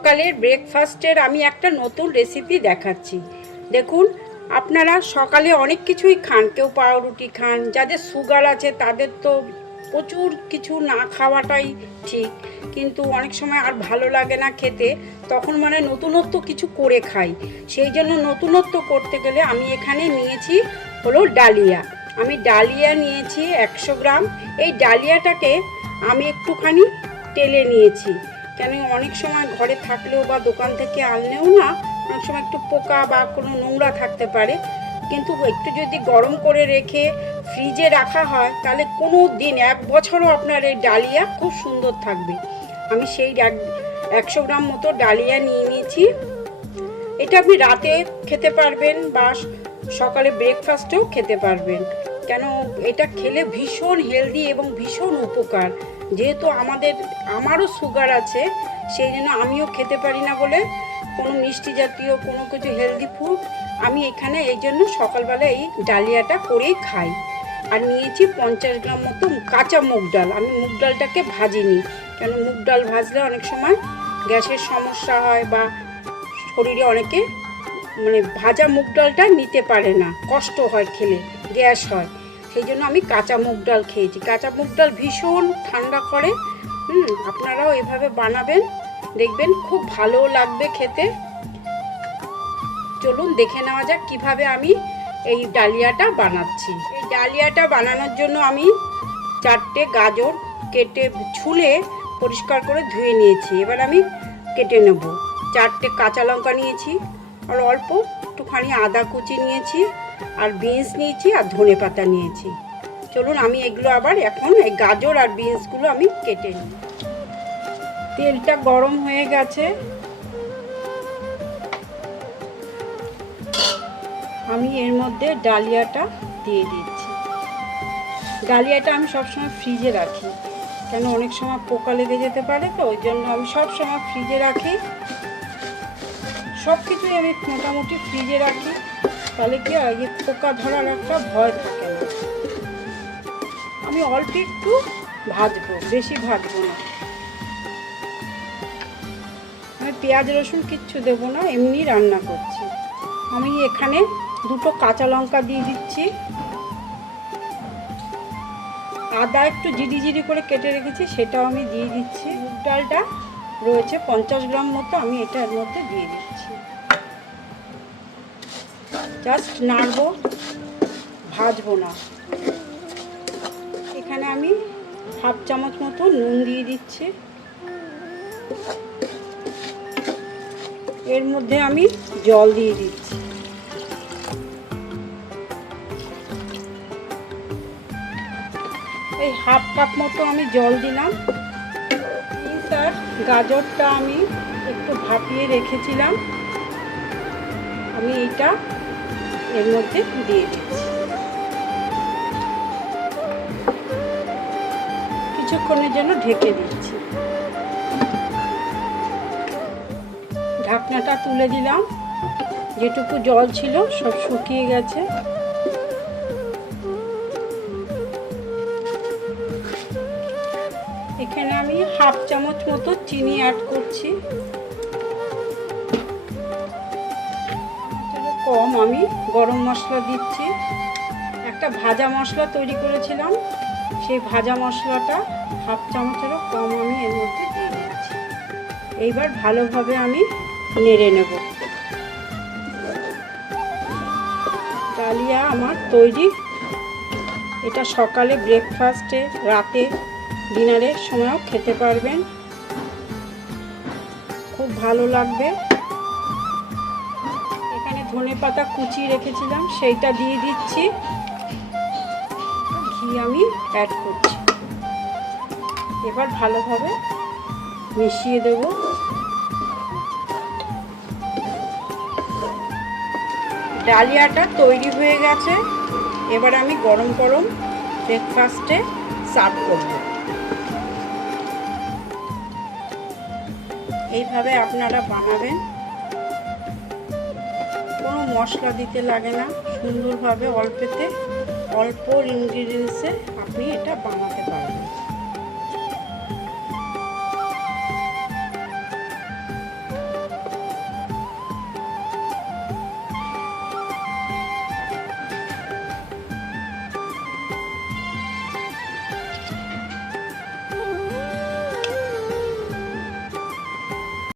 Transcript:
সকালের ব্রেকফাস্টের আমি একটা নতুন রেসিপি দেখাচ্ছি। দেখুন, আপনারা সকালে অনেক কিছুই খান, কেউ পাউরুটি খান, যাদের সুগার আছে তাদের তো প্রচুর কিছু না খাওয়াটাই ঠিক। কিন্তু অনেক সময় আর ভালো লাগে না খেতে, তখন মানে নতুনত্ব কিছু করে খাই। সেই জন্য নতুনত্ব করতে গেলে আমি এখানে নিয়েছি হলো ডালিয়া। আমি ডালিয়া নিয়েছি একশো গ্রাম। এই ডালিয়াটাকে আমি একটুখানি টেলে নিয়েছি। কেন অনেক সময় ঘরে থাকলেও বা দোকান থেকে আনলেও না, অনেক সময় একটু পোকা বা কোনো নোংরা থাকতে পারে। কিন্তু একটু যদি গরম করে রেখে ফ্রিজে রাখা হয়, তাহলে কোনো দিন, এক বছরও আপনার এই ডালিয়া খুব সুন্দর থাকবে। আমি সেই এক- একশো গ্রাম মতো ডালিয়া নিয়ে নিয়েছি। এটা আপনি রাতে খেতে পারবেন বা সকালে ব্রেকফাস্টেও খেতে পারবেন। কেন এটা খেলে ভীষণ হেলদি এবং ভীষণ উপকার। যেহেতু আমাদের, আমারও সুগার আছে, সেই জন্য আমিও খেতে পারি না বলে কোনো মিষ্টি জাতীয় কোনো কিছু হেলদি ফুড আমি এখানে এই জন্য সকালবেলা এই ডালিয়াটা করেই খাই। আর নিয়েছি পঞ্চাশ গ্রাম মতো কাঁচা মুগ ডাল। আমি মুগ ডালটাকে ভাজিনি, কেন মুগ ডাল ভাজলে অনেক সময় গ্যাসের সমস্যা হয় বা শরীরে অনেকে মানে ভাজা মুগ ডালটা নিতে পারে না, কষ্ট হয় খেলে, গ্যাস হয়। সেই জন্য আমি কাঁচা মুগ ডাল খেয়েছি। কাঁচা মুগ ডাল ভীষণ ঠান্ডা করে, হুম, আপনারাও এভাবে বানাবেন, দেখবেন খুব ভালো লাগবে খেতে। চলুন দেখে নেওয়া যাক কীভাবে আমি এই ডালিয়াটা বানাচ্ছি। এই ডালিয়াটা বানানোর জন্য আমি চারটে গাজর কেটে ছুলে পরিষ্কার করে ধুয়ে নিয়েছি। এবার আমি কেটে নেব। চারটে কাঁচা লঙ্কা নিয়েছি, আর অল্প একটুখানি আদা কুচি নিয়েছি। আর বিনস নিয়েছি আর ধনে পাতা নিয়েছি। চলুন আমি এগুলো আবার এখন এই গাজর আর বিনসগুলো আমি কেটে নিই। তেলটা গরম হয়ে গেছে। আমি এর মধ্যে ডালিয়াটা দিয়ে দিচ্ছি। ডালিয়াটা আমি সবসময় ফ্রিজে রাখি। কেন অনেক সময় পোকা লেগে যেতে পারে তো, ওই জন্য আমি সব সময় ফ্রিজে রাখি। সব কিছুই আমি মোটামুটি ফ্রিজে রাখি। তাহলে কি হয়? পোকা ধরার একটা ভয় থাকে না। আমি অল্প একটু ভাজবো, বেশি ভাজবো না। আমি পেঁয়াজ, রসুন কিচ্ছু দেবো না, এমনি রান্না করছি। আমি এখানে দুটো কাঁচা লঙ্কা দিয়ে দিচ্ছি। আদা একটু জিরি জিরি করে কেটে রেখেছি, সেটাও আমি দিয়ে দিচ্ছি। ডালটা রয়েছে পঞ্চাশ গ্রাম মতো, আমি এটার মধ্যে দিয়ে দিচ্ছি। জাস্ট নাড়বো, ভাজবো না। এখানে আমি হাফ চামচ মতো নুন দিয়ে দিচ্ছি। এর মধ্যে আমি জল দিয়ে দিচ্ছি। এই হাফ কাপ মতো আমি জল দিলাম। তার গাজরটা আমি একটু ভাপিয়ে রেখেছিলাম। আমি এইটা এর মধ্যে দিয়ে দিচ্ছি। কিছুক্ষণের জন্য ঢেকে দিচ্ছি। ঢাকনাটা তুলে দিলাম। যেটুকু জল ছিল সব শুকিয়ে গেছে। এখানে আমি হাফ চামচ মতো চিনি অ্যাড করছি। কম আমি গরম মশলা দিচ্ছি। একটা ভাজা মশলা তৈরি করেছিলাম। সেই ভাজা মশলাটা হাফ চামচেরও কম আমি এর মধ্যে দিয়ে দিচ্ছি এইবার ভালোভাবে আমি নেড়ে নেব। ডালিয়া আমার তৈরি। এটা সকালে ব্রেকফাস্টে রাতে ডিনারের সময়ও খেতে পারবেন। খুব ভালো লাগবে। ধনে পাতা কুচি রেখেছিলাম, সেইটা দিয়ে দিচ্ছি। ঘি আমি অ্যাড করছি। এবার ভালোভাবে মিশিয়ে দেব। ডালিয়াটা তৈরি হয়ে গেছে। এবার আমি গরম গরম ব্রেকফাস্টে সার্ভ করব। এইভাবে আপনারা বানাবেন। কোনো মশলা দিতে লাগে না। সুন্দরভাবে অল্পেতে অল্প ইনগ্রিডিয়েন্টসে আপনি এটা বানাতে পারবেন।